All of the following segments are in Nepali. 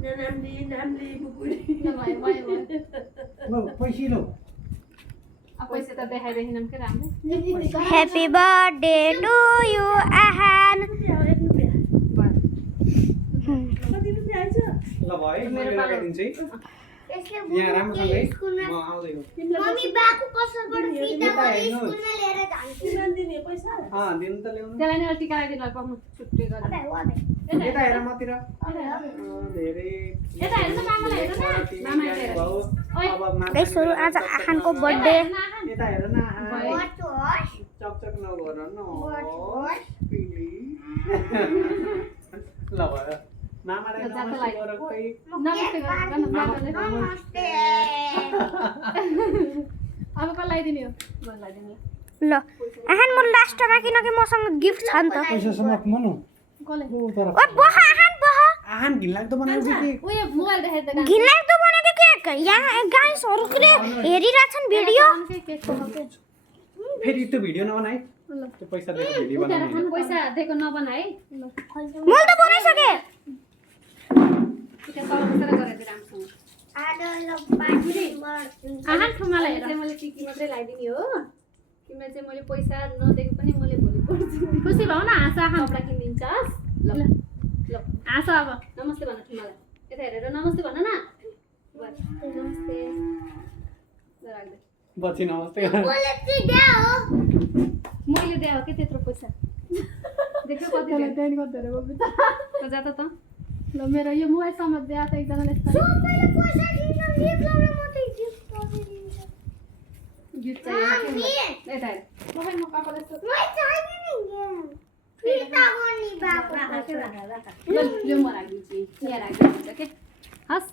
नामली बुकुरी ल भयो भयो भयो ल पैसिलो अब पैसा त देखाइदेखि के राम्रो Happy birthday to you, Ahan. कति रुपियाँ आइछ ल भयो मैले लगाइदिन्छु है यहाँ राम्रोसँग है म आउँदै हो मम्मी बाको पसलबाट फिर्ता गरी स्कुलमा लिएर जान्छु किन दिने पैसा दिनु त ल्याउनु त्यसलाई नि टिका लगाइदिनु पाउनु छुट्टी गरेर यता हेर मतिर धेरै यता हेर्नु त मामालाई हेर्नु न मामा हेर गाइस आज आहानको बर्थडे यता हेर न भयो। चकचक नगर न पिली ल भयो मामालाई नमस्ते गर कोही नमस्ते गर्नु मामाले नमस्ते अब को लगाइदिने हो लगाइदिनु ल आहान म लास्टमा किनकि मसँग गिफ्ट छ नि त पैसा समाप्त मनु कोले ओ तर ओ बह आहान बह आहान घिनलाग्दो बनाउँछ कि उयो मोबाइल देखाइ त घिनलाग्दो बनेको के यहाँ गाइसहरुले हेरिरहेछन् भिडियो केक खाएको फेरि त्यो भिडियो नबनाइ त्यो पैसा दिएको भिडियो बनाउनु पैसा दिएको नबना है मैले त बनाइसके त्यो तल बसेर गरेको राम्रोसँग आहान ठुमालाई हेर्दै मैले टिकी मात्रै लगाइदिने हो तिमीलाई चाहिँ मैले पैसा नदिएको पनि मैले भोलि पर्छु खुसी भौ न हाँस आहान कपडा किनिदिन्छस् ल ल हाँस अब नमस्ते भन ठुमालाई यता हेरेर नमस्ते भन न नमस्ते ल राख्दै बच्ची नमस्ते मैले दिए हो कि त्यत्रो पैसा देख्यो कति टेन गर्दै रे बबी त जा त ल मेरो यो मोबाइल समाज दिए त एकजनाले गिफ्ट चाहियो यता हेर मोबाइल म कापा जस्तो ल यो म राखिदिन्छु यहाँ राखिदिन्छ के हस्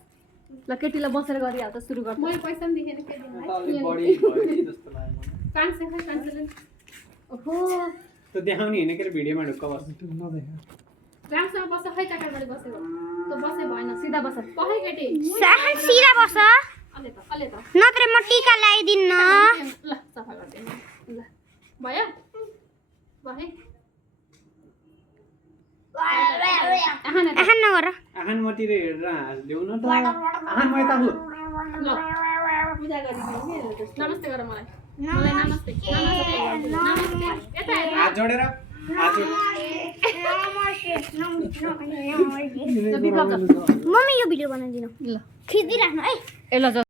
ल केटीलाई बसेर गरिहाल त सुरु गर्छ मैले पैसा पनि दिएन के दिनु अलि बढी भयो जस्तो लाग्यो मलाई कान्छ खै कान्छले ओहो त्यो देखाउने हैन के भिडियोमा ढुक्क बस्छ नदेख रामसँग बस खै टाकाबाट बसेको त बसे भएन सिधा बस पखै केटी आहान सिधा बस अले त नत्र म टीका लगाइदिन्न ल सफा गर्दै ल भयो भयो आहान आहान नगर आहान मतिर हेरेर हाँस देऊ न त आहान म यता हु ल पूजा गरिदिनु नमस्ते गर मलाई मलाई नमस्ते नमस्ते यता हेर हात जोडेर हात जोड मम्मी यो भिडियो बनाइदिनु ल खिचिदिराख्नु है ए ल